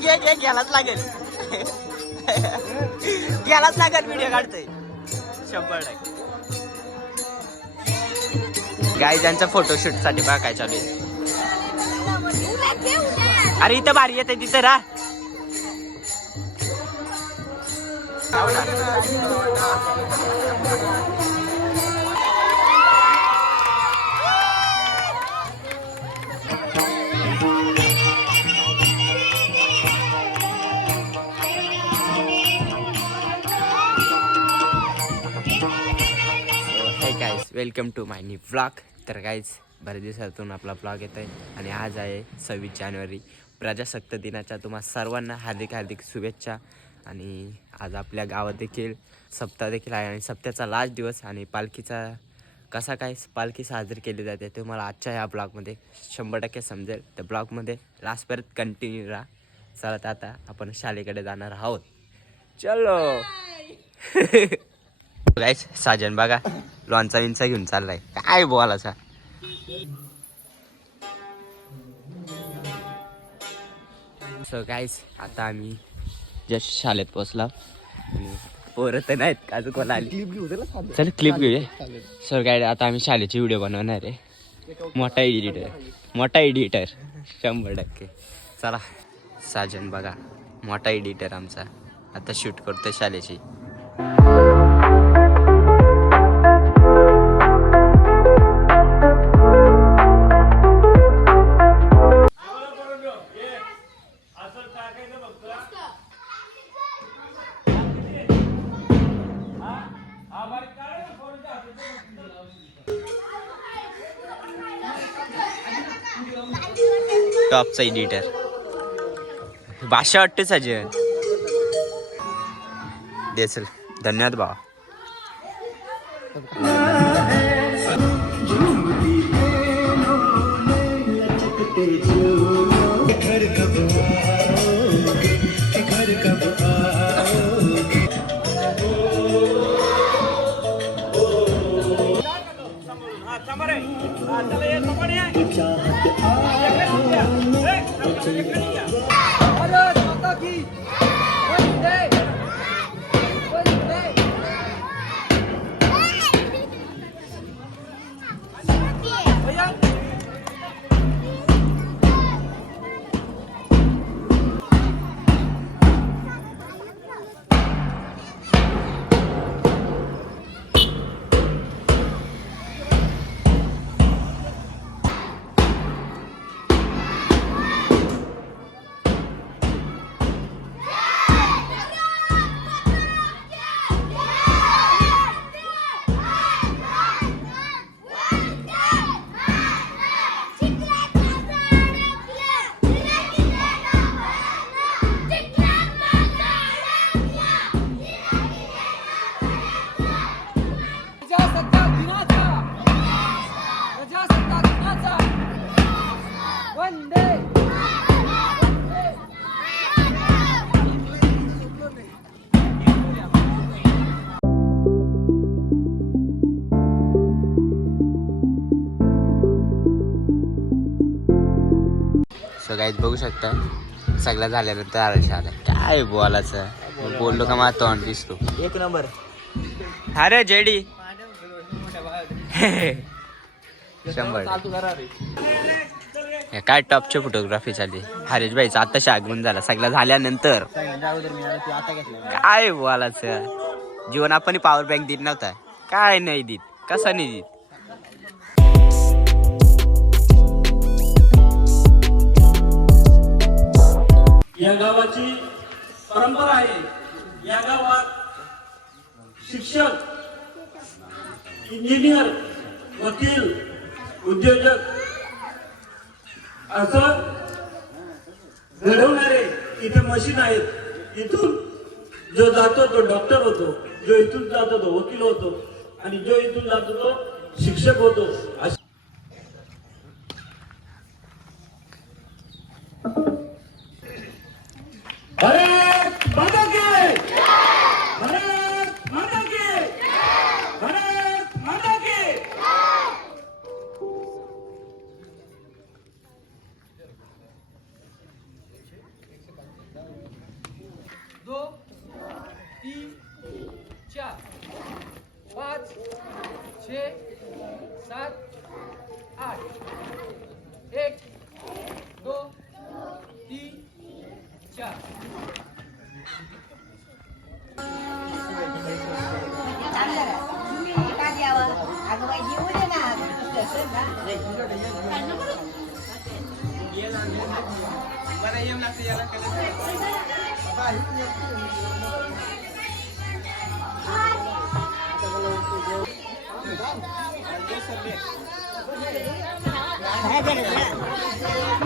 घ्यायलाच लागेल. घ्यायलाच लागेल. व्हिडिओ काढतोय 100%. गाय ज्यांचा फोटोशूट साठी बघा काय चालू आहे. अरे इथं भारी येते तिथं रा. Welcome to my new vlog. तर गाईज बऱ्याच दिवसातून आपला व्लॉग येत आहे आणि आज आहे 26 जानेवारी. प्रजासत्ताक दिनाच्या तुम्हा सर्वांना हार्दिक हार्दिक शुभेच्छा. आणि आज आपल्या गावात देखील सप्ताह देखील आहे आणि सप्त्याचा लास्ट दिवस आणि पालखीचा कसा काय पालखी साजरी केली जाते तुम्हाला आजच्या ह्या ब्लॉगमध्ये 100% समजेल. त्या ब्लॉगमध्ये लास्टपर्यंत कंटिन्यू राहा. चला तर आता आपण शाळेकडे जाणार आहोत. चलो गाईस साजन बघा लॉनचा विंचा घेऊन चाललाय. काय बोलायचा. सो गाईस आता आम्ही जस्ट शाळेत पोहोचलो आणि पोरं तर नाहीत का कोण आली. चल क्लिप घेऊया. सो गाईड आता आम्ही शाळेची व्हिडिओ बनवणार आहे. मोठा एडिटर 100%. चला साजन बघा मोठा एडिटर आमचा आता शूट करतोय शाळेची. टॉपचा एडिटर भाषा वाटते साजन. देसल धन्यवाद भावा. सो गाईज बघू शकता सगळं झाल्यानंतर आरक्षण आलं. काय बोलायचं बोललो का मला तोंड दिसतो. एक नंबर. अरे जेडी 100. काय टॉपची फोटोग्राफी चालली. हरेश भाईचा आताशी आगमन झाला सगळं झाल्यानंतर. काय बोलायचं जीवन आपण पॉवर बँक देत नव्हता. काय नाही देत कसा नाही देत. या गावाची परंपरा आहे. या गावात शिक्षक, इंजिनियर, वकील, उद्योजक असं घडवणारे इथे मशीन आहेत. इथून जो जातो तो डॉक्टर होतो, जो इथून जातो तो वकील होतो आणि जो इथून जातो तो शिक्षक होतो.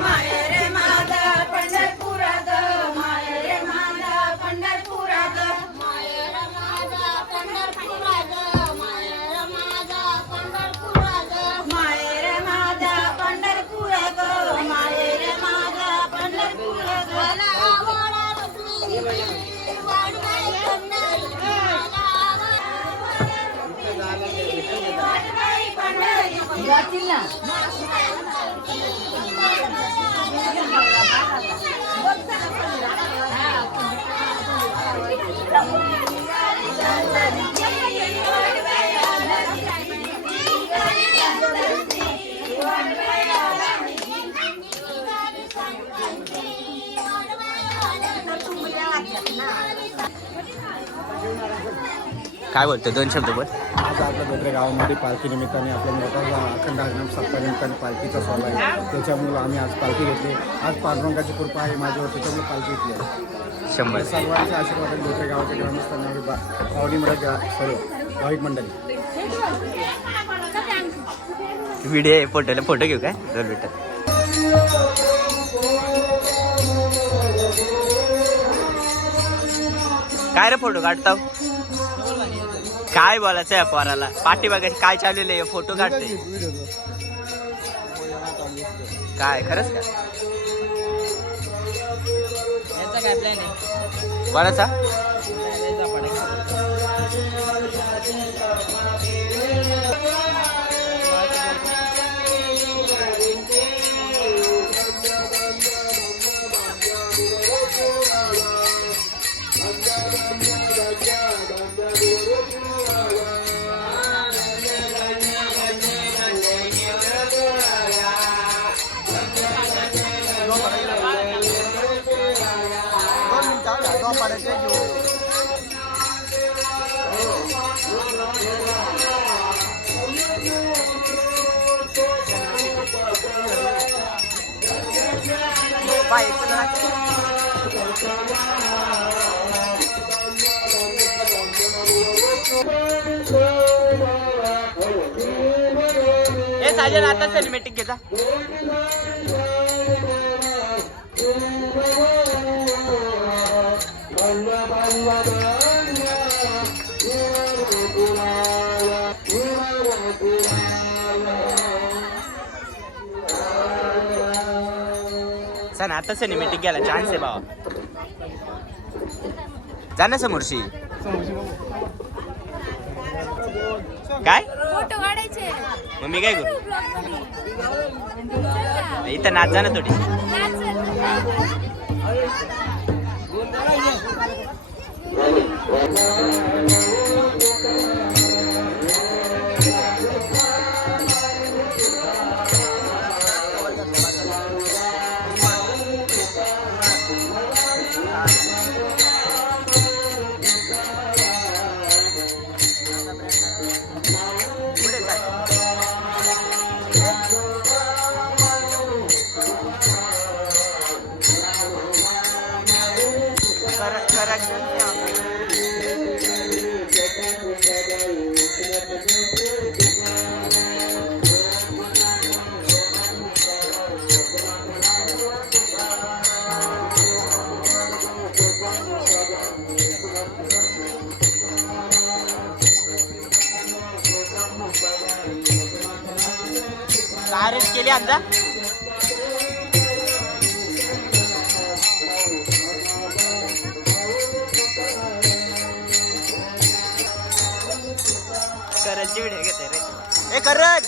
माहेर माझा पंढरपुरात माहेर माझा पंढरपुरात माहेर माझा पंढरपुरात माहेर माझा पंढरपुरात माहेर माझा पंढरपुरात माहेर माझा पंढरपुरात काय बोलतो 2 शब्द बोल. आज आपल्या दोघे गावामध्ये पालखी निमित्ताने आपल्या मोठा अखंड हरिनाम सप्ताह निमित्ताने पालखीचा सोहळा आहे. त्याच्यामुळे आम्ही आज पालखी घेतली. आज पांडुरंगाची कृपा आहे माझ्यावर, त्याच्यामुळे पालखी घेतली आहे. 100 सर्वांच्या आशीर्वादाने दोघे गावाच्या ग्रामस्थांना आम्ही पावडीमध्ये सर्व भाविक मंडळी व्हिडिओ फोटो घेऊ काय 2 मिनिटं. काय रे फोटो काढताव? काय बोलायचं या पोराला? पाठी बघायची काय चाललेलं आहे? फोटो काढते काय? खरंच का? काय प्लॅन आहे कोणाचा? हे साजन आता सिनेमॅटिक घेता. आता सिनेमॅटिक घ्यायला चान्स आहे बाबा. जा ना समोरशी. काय फोटो काढायचे मग मी काय करू? इथं नाच जा ना थोडी. अरेंज केली आता. करंजी व्हिडिओ घेते रे. ए करण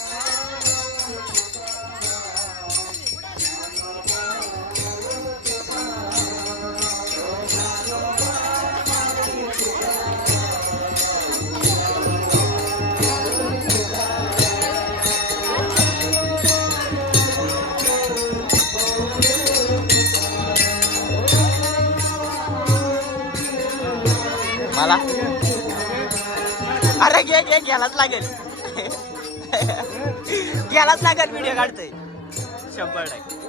मला अरे घे घे घ्यायलाच लागेल. गेलाच लागत व्हिडिओ काढतोय 100%.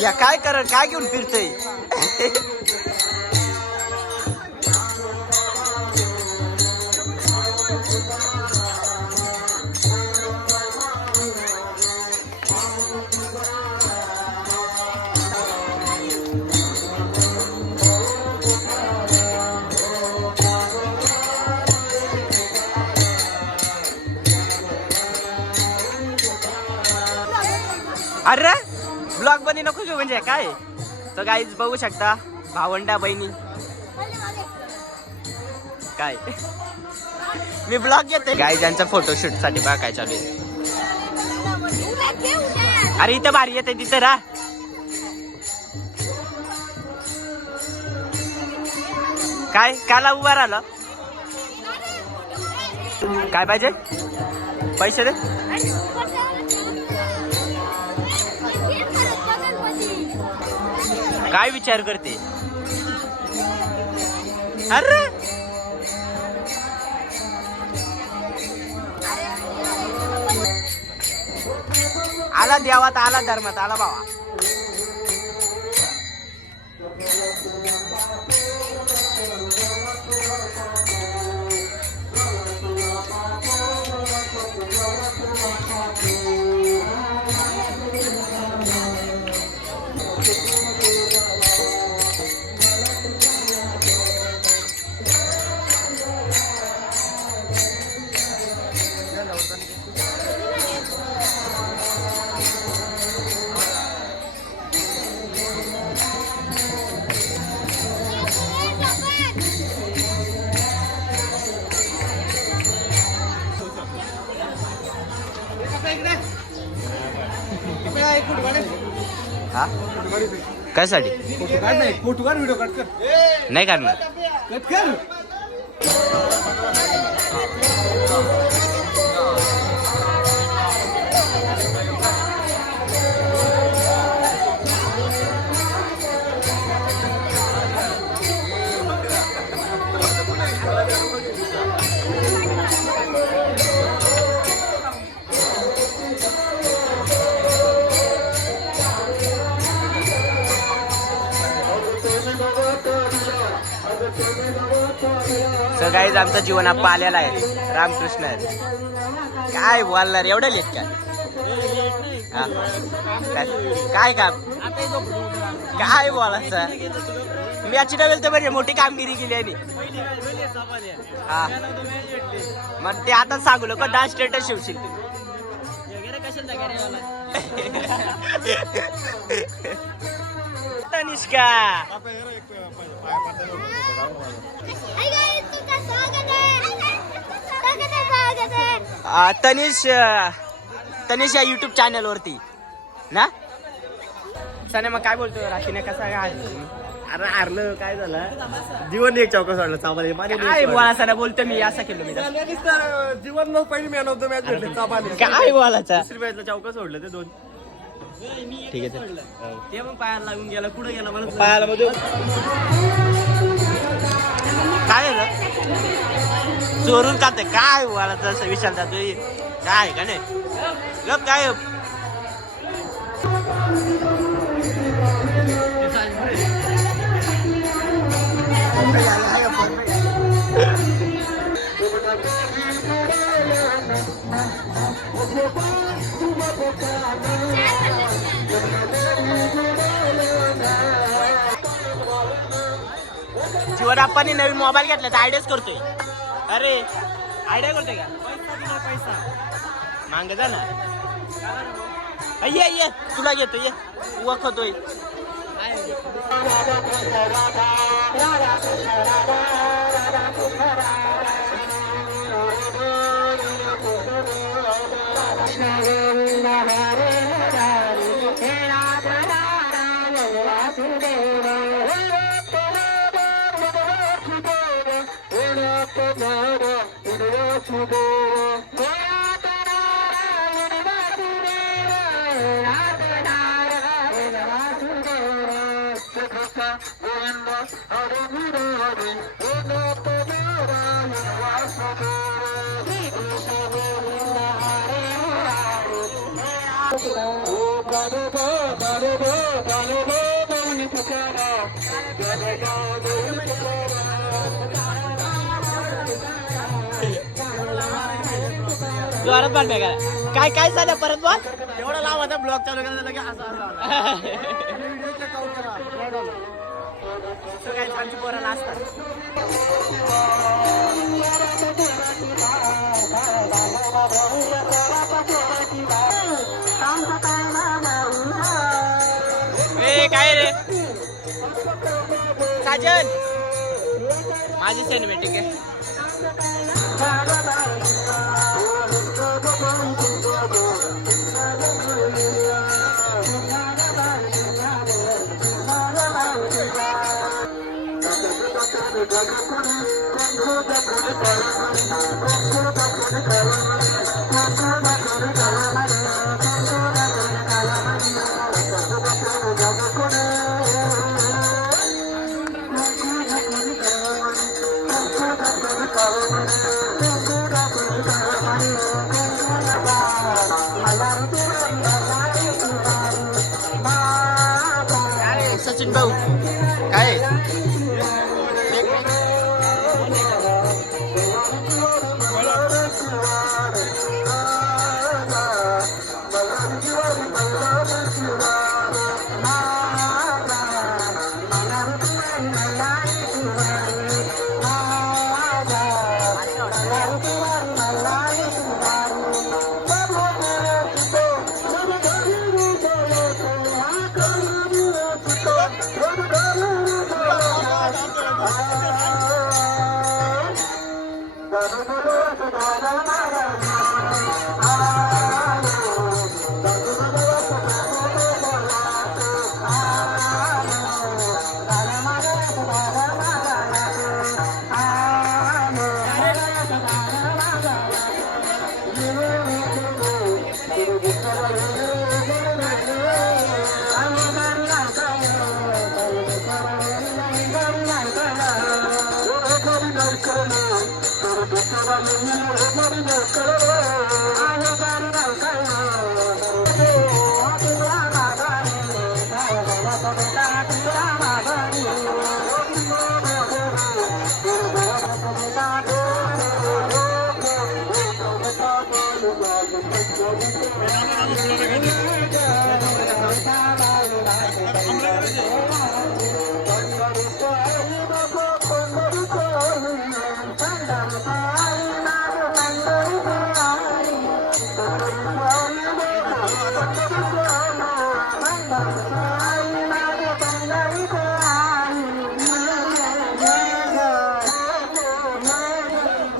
या काय काय घेऊन फिरतोय अरे ब्लॉग मध्ये नको घेऊ म्हणजे काय तर गाईज बघू शकता भावंडा बहिणी काय मी ब्लॉग घेते गाईज यांचा फोटोशूट साठी बघा काय चालू आहे. अरे इथं भारी येते तिथं रा काय काला उभा राहिला काय पाहिजे पैसे दे काय विचार करते अरे आला देवात आला धर्मात आला बाबा हा कशासाठी फोटो काढ व्हिडिओ काढ नाही करणार कट कर सो गाईज आमचं जीवन आप्पा आलेला आहे रामकृष्ण आहे काय बोलणार एवढं लेट काय हा. काय काम काय बोलायचं मॅच डबल तर बरी मोठी कामगिरी केली आहे हा मग ते आता सांगू नको डान्स स्टेटस शिवशील तनिष्का तनिष या युट्यूब चॅनल वरती ना सने मग काय बोलतो राशीने कसा अरे हारलं काय झालं जीवन एक चौका सोडलं चापाने काय बोलायचं बोलतो मी असं केलं मी जीवन न पहिली मॅन ऑफ द मॅच भेटले चापाने काय बोलायचं दुसरी मॅचला चौका सोडलं ते दोन ठीक आहे ते मग पायाला लागून गेला कुठे गेला मला पायाला मध्ये काय झालं चोरून खाते काय बोलायचं असं विचार जातोय काय का नाही गप काय जीवन आपण नवीन मोबाईल घेतला तर आयडियाच करतोय अरे आयडिया करतोय का पैसा मांग जा ना ये तुला घेतो ये वखतोय जोरात बांधते का काय काय झालं परत बोल एवढा लावाचा ब्लॉग चालू केला की काय आमची पोराला असतात ए काय रे साजन माझी सिनेमॅटिक आहे सचिन भाऊ काय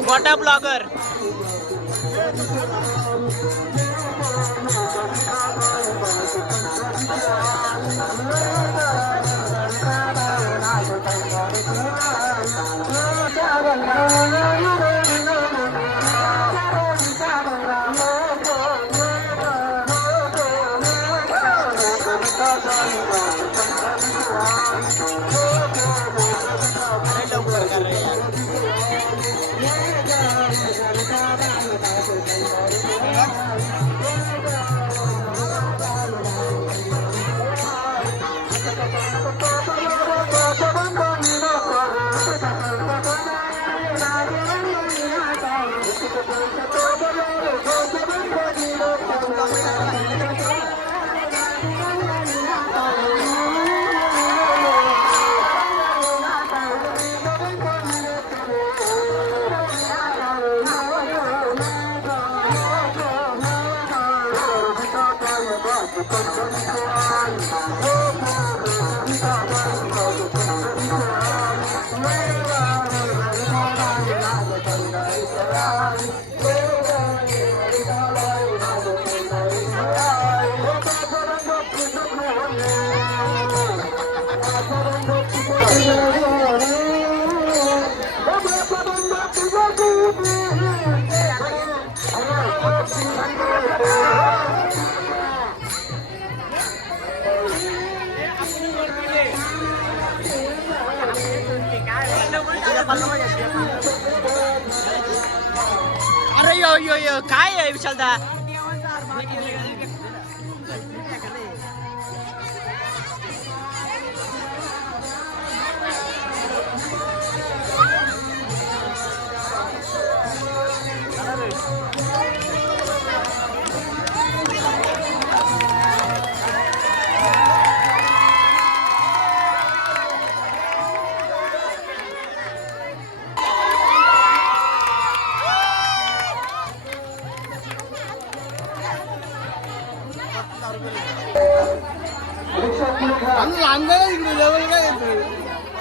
मोठा ब्लॉगर विशाल दा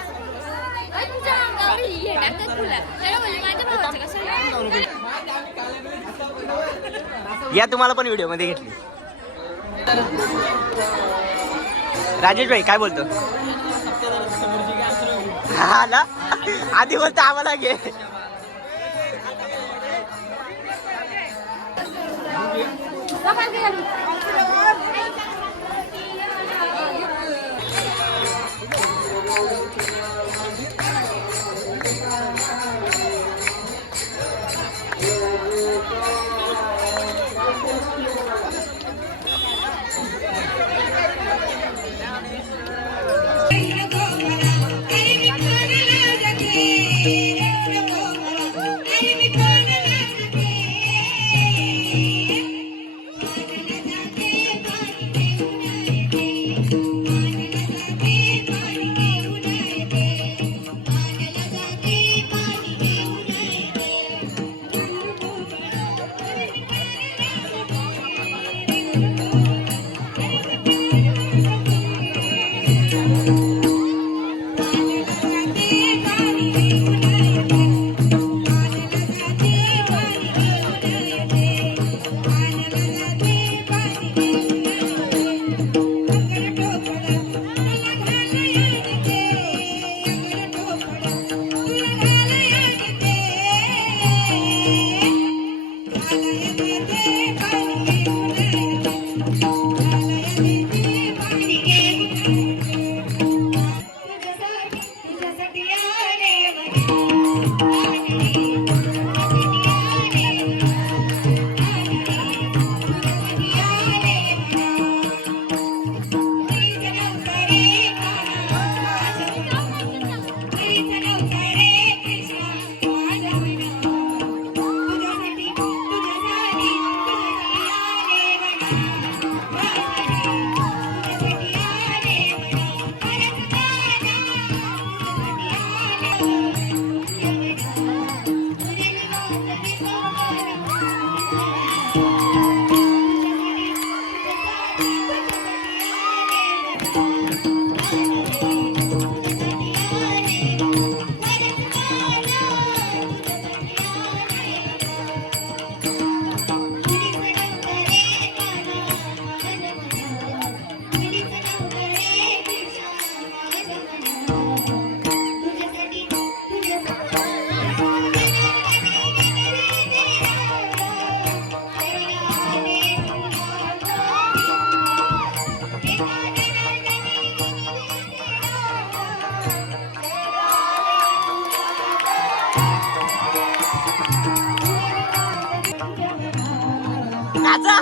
तुमच्या अंगावर हे टाकतात फुलं. त्याला म्हणजे माझ्या भावाचं कसं या तुम्हाला पण व्हिडिओ मध्ये घेतली. राजेश भाई काय बोलतो? हा ना आधी बोलतो आम्हाला घे. नाचा